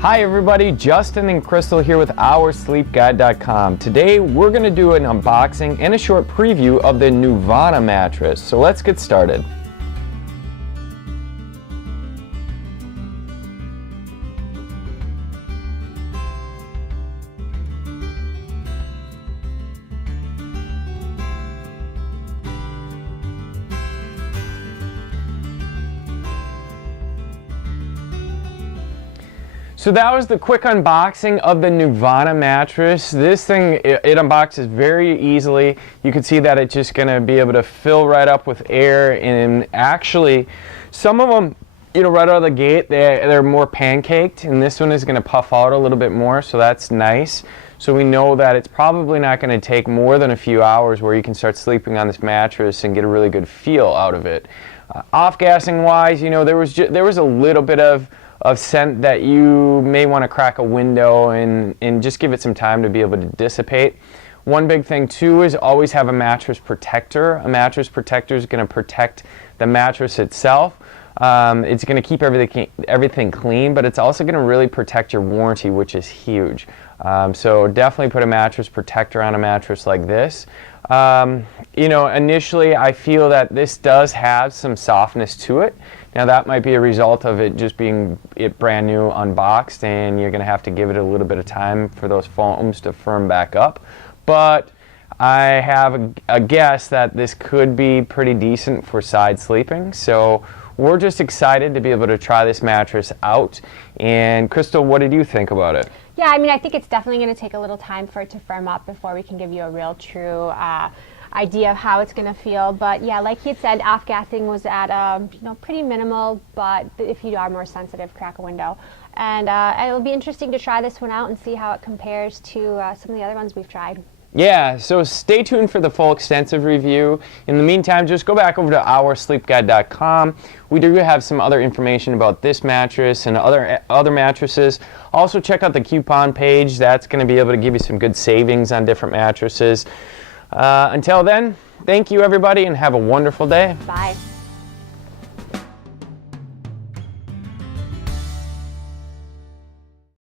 Hi everybody, Justin and Crystal here with OurSleepGuide.com. Today we're going to do an unboxing and a short preview of the Nuvanna mattress. So let's get started. So that was the quick unboxing of the Nuvanna mattress. This thing, it unboxes very easily. You can see that it's just going to be able to fill right up with air, and actually some of them, right out of the gate, they're more pancaked, and this one is going to puff out a little bit more, so that's nice. So we know that it's probably not going to take more than a few hours where you can start sleeping on this mattress and get a really good feel out of it. Off-gassing wise, there was a little bit of scent that you may want to crack a window and just give it some time to be able to dissipate. One big thing too is always have a mattress protector. A mattress protector is going to protect the mattress itself. It's going to keep everything clean, but it's also going to really protect your warranty, which is huge. So definitely put a mattress protector on a mattress like this. Initially I feel that this does have some softness to it. Now that might be a result of it just being brand new unboxed, and you're going to have to give it a little bit of time for those foams to firm back up. But I have a guess that this could be pretty decent for side sleeping. So we're just excited to be able to try this mattress out. And Crystal, what did you think about it? Yeah, I think it's definitely going to take a little time for it to firm up before we can give you a real true idea of how it's going to feel. But yeah, like he had said, off-gassing was at pretty minimal, but if you are more sensitive, crack a window. And it'll be interesting to try this one out and see how it compares to some of the other ones we've tried. Yeah, so stay tuned for the full extensive review. In the meantime, just go back over to OurSleepGuide.com. We do have some other information about this mattress and other mattresses. Also check out the coupon page. That's going to be able to give you some good savings on different mattresses. Until then, thank you everybody and have a wonderful day. Bye.